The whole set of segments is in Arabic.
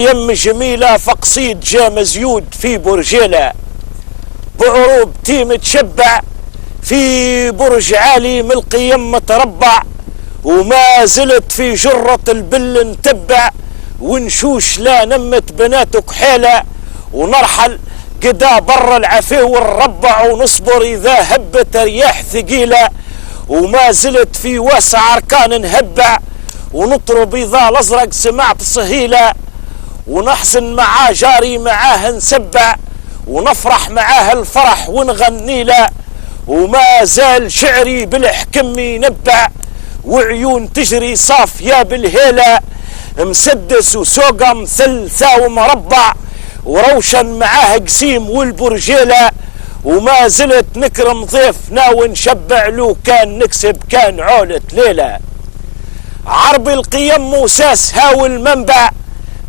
يم جميلة فقصيد جا مزيود في برجيلة، بعروب تيم تشبع في برج عالي من القيم متربع، وما زلت في جرة البل نتبع، ونشوش لا نمت بناتك حيلة، ونرحل قدا برا العفو والربع، ونصبر إذا هبت رياح ثقيلة، وما زلت في واسع أركان نهبع، ونطرب إذا الأزرق سمعت صهيلة، ونحزن معاه جاري معاه نسبع، ونفرح معاه الفرح ونغني له، وما زال شعري بالحكم ينبع، وعيون تجري صافية بالهيلة، مسدس وسوقه مثلثة ومربع، وروشن معاه قسيم والبرجيلة، وما زلت نكرم ضيفنا ونشبع له، كان نكسب كان عولة ليلة. عربي القيم موساس هاوي المنبع،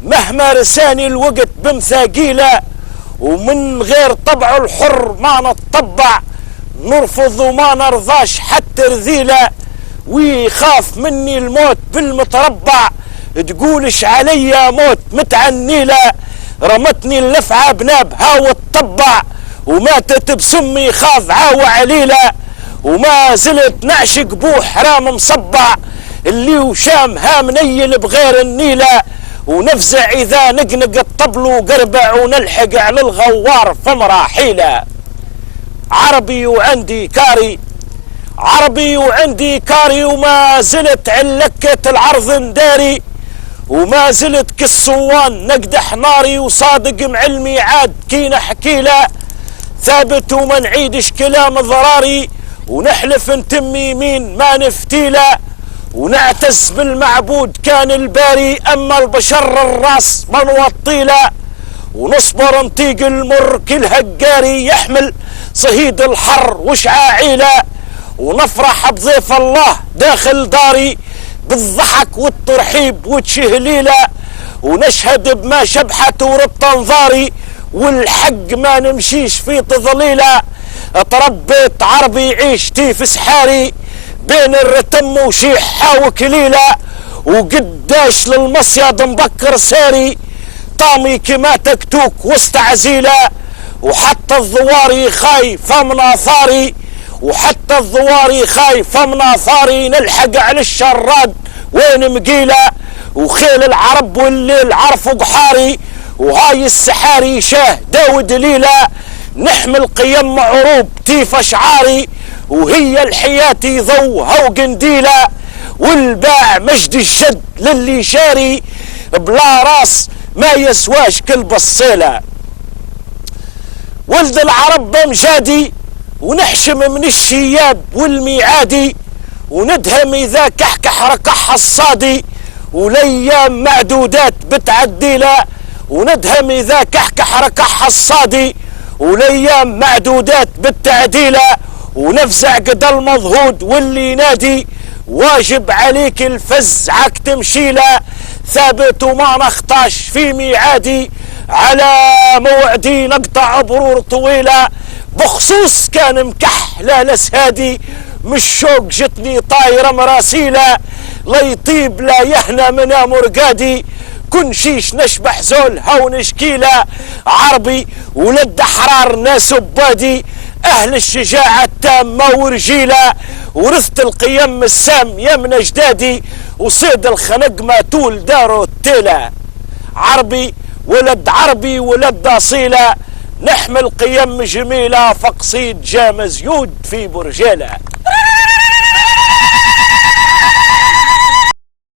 مهما رساني الوقت بمثاقيله، ومن غير طبعه الحر ما نتطبع، نرفض وما نرضاش حتى رذيله، ويخاف مني الموت بالمتربع، تقولش عليا موت متعنيله، رمتني اللفعه بنابها والطبع، وماتت بسمي خاف عاوى عليله، وما زلت نعشق بو حرام مصبع، اللي وشام ها منيل بغير النيله، ونفزع اذا نقنق الطبل وقربع، ونلحق على الغوار فمراحيله. عربي وعندي كاري، عربي وعندي كاري، وما زلت علكة العرض نداري، وما زلت كالصوان نقدح ناري، وصادق معلمي عاد كي نحكيله، ثابت وما نعيدش كلام ضراري، ونحلف نتم يمين ما نفتيله، ونعتز بالمعبود كان الباري، اما البشر الراس ما نوطيله، ونصبر نطيق المر كل هقاري، يحمل صهيد الحر وشعاعيله، ونفرح بضيف الله داخل داري، بالضحك والترحيب وتشهليله، ونشهد بما شبحت وربط انظاري، والحق ما نمشيش في تضليله، تربيت عربي عيشتي في سحاري، بين الرتم وشيحة وكليلة، وقداش للمصيد مبكر ساري، طامي كما تكتوك وسط عزيلة، وحتى الضواري خايفة من آثاري، وحتى الضواري خايفة من آثاري، نلحق على الشراد وين مقيلة، وخيل العرب والليل عرف قحاري، وهاي السحاري شاه داود ليلة، نحمل قيم عروب تيف اشعاري، وهي الحياتي ضوها وقنديله، والباع مجد الجد للي شاري، بلا راس ما يسواش كل بصيله. ولد العرب بمجادي، ونحشم من الشياب والميعادي، وندهم اذا كحكح ركح الصادي، والايام معدودات بتعديله، وندهم اذا كحكح ركح الصادي، والايام معدودات بالتعديله، ونفزع قد المضهود واللي ينادي، واجب عليك الفزعك تمشيله، ثابت وما نخطاش في ميعادي، على موعدي نقطع برور طويله، بخصوص كان مكح لا لسهادي، مش شوق جتني طايره مراسيله، لا يطيب لا يهنى من مرقادي، كن شيش نشبح زول هاو نشكيله، عربي ولد حرار ناس بادي، اهل الشجاعة التامة ورجيلة، ورثت القيم السامية من اجدادي، وصيد الخنق ما طول دارو التيلة. عربي ولد عربي ولد اصيلة، نحمل قيم جميلة فقصيد جا مزيود في برجيلة.